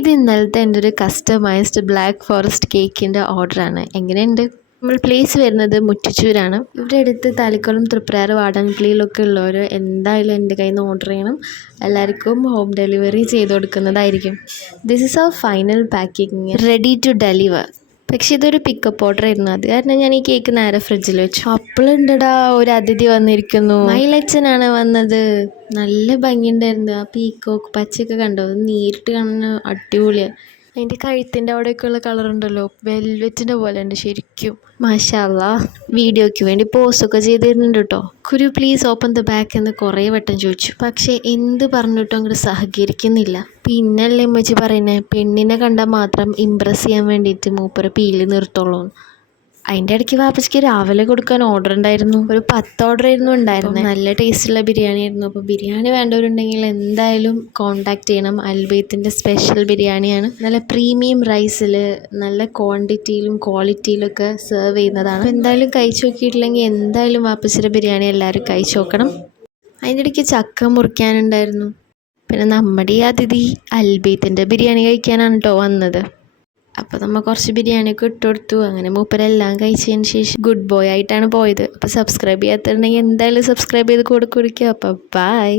ഇത് ഇന്നലത്തെ എൻ്റെ ഒരു കസ്റ്റമൈസ്ഡ് ബ്ലാക്ക് ഫോറസ്റ്റ് കേക്കിൻ്റെ ഓർഡറാണ്. എങ്ങനെയുണ്ട്? നമ്മൾ പ്ലേസ് വരുന്നത് മുറ്റിച്ചൂരാണ്. ഇവിടെ അടുത്ത് തളിക്കുളം, തൃപ്രയാർ, വാടാനപ്പള്ളിയിലൊക്കെ ഉള്ളവർ എന്തായാലും എൻ്റെ കയ്യിൽ നിന്ന് ഓർഡർ ചെയ്യണം. എല്ലാവർക്കും ഹോം ഡെലിവറി ചെയ്ത് കൊടുക്കുന്നതായിരിക്കും. This is our final packing, ready to deliver. പക്ഷെ ഇതൊരു പിക്കപ്പ് ഓർഡർ ആയിരുന്നു. അത് കാരണം ഞാൻ ഈ കേക്ക് നേരെ ഫ്രിഡ്ജിൽ വെച്ചു. അപ്പോഴുണ്ടടാ ഒരു അതിഥി വന്നിരിക്കുന്നു. മയിലച്ഛനാണ് വന്നത്. നല്ല ഭംഗിയുണ്ടായിരുന്നു. ആ പീക്കോക്ക് പച്ചയൊക്കെ കണ്ടോ? നേരിട്ട് കാണുന്ന അടിപൊളിയാണ്. അതിൻ്റെ കഴുത്തിൻ്റെ അവിടെയൊക്കെയുള്ള കളറുണ്ടല്ലോ, വെൽവെറ്റിൻ്റെ പോലെ ഉണ്ട് ശരിക്കും. മാഷാ അല്ലാഹ്. വീഡിയോയ്ക്ക് വേണ്ടി പോസ്റ്റൊക്കെ ചെയ്ത് തരുന്നുണ്ട് കേട്ടോ. കുരു പ്ലീസ് ഓപ്പൺ ദ ബാക്ക് എന്ന് കുറേ വട്ടം ചോദിച്ചു. പക്ഷേ എന്ത് പറഞ്ഞിട്ടും അങ്ങോട്ട് സഹകരിക്കുന്നില്ല. പിന്നല്ലേ ഉമ്മച്ചി പറയുന്നത്, പെണ്ണിനെ കണ്ടാൽ മാത്രം ഇമ്പ്രസ് ചെയ്യാൻ വേണ്ടിയിട്ട് മൂപ്പരെ പീല് നിർത്തുള്ളൂ. അതിൻ്റെ ഇടയ്ക്ക് വാപ്പച്ചിക്ക് രാവിലെ കൊടുക്കാൻ ഓർഡർ ഉണ്ടായിരുന്നു. ഒരു 10 ഓർഡർ ആയിരുന്നു ഉണ്ടായിരുന്നു. നല്ല ടേസ്റ്റുള്ള ബിരിയാണി ആയിരുന്നു. അപ്പോൾ ബിരിയാണി വേണ്ടവരുണ്ടെങ്കിൽ എന്തായാലും കോൺടാക്ട് ചെയ്യണം. അൽബൈത്തിൻ്റെ സ്പെഷ്യൽ ബിരിയാണിയാണ്. നല്ല പ്രീമിയം റൈസിൽ നല്ല ക്വാണ്ടിറ്റിയിലും ക്വാളിറ്റിയിലൊക്കെ സെർവ് ചെയ്യുന്നതാണ്. അപ്പോൾ എന്തായാലും കഴിച്ചു നോക്കിയിട്ടില്ലെങ്കിൽ എന്തായാലും വാപ്പച്ചിയുടെ ബിരിയാണി എല്ലാവരും കഴിച്ചു നോക്കണം. അതിൻ്റെ ഇടയ്ക്ക് ചക്ക മുറിക്കാനുണ്ടായിരുന്നു. പിന്നെ നമ്മുടെ ഈ അതിഥി അൽബൈത്തിൻ്റെ ബിരിയാണി കഴിക്കാനാണ് കേട്ടോ വന്നത്. അപ്പോൾ നമ്മൾ കുറച്ച് ബിരിയാണിയൊക്കെ ഇട്ട് കൊടുത്തു. അങ്ങനെ മൂപ്പരെല്ലാം കഴിച്ചതിന് ശേഷം ഗുഡ് ബോയ് ആയിട്ടാണ് പോയത്. അപ്പോൾ സബ്സ്ക്രൈബ് ചെയ്യാത്തുണ്ടെങ്കിൽ എന്തായാലും സബ്സ്ക്രൈബ് ചെയ്ത് കൂടെ കുടിക്കുക. അപ്പോൾ ബൈ.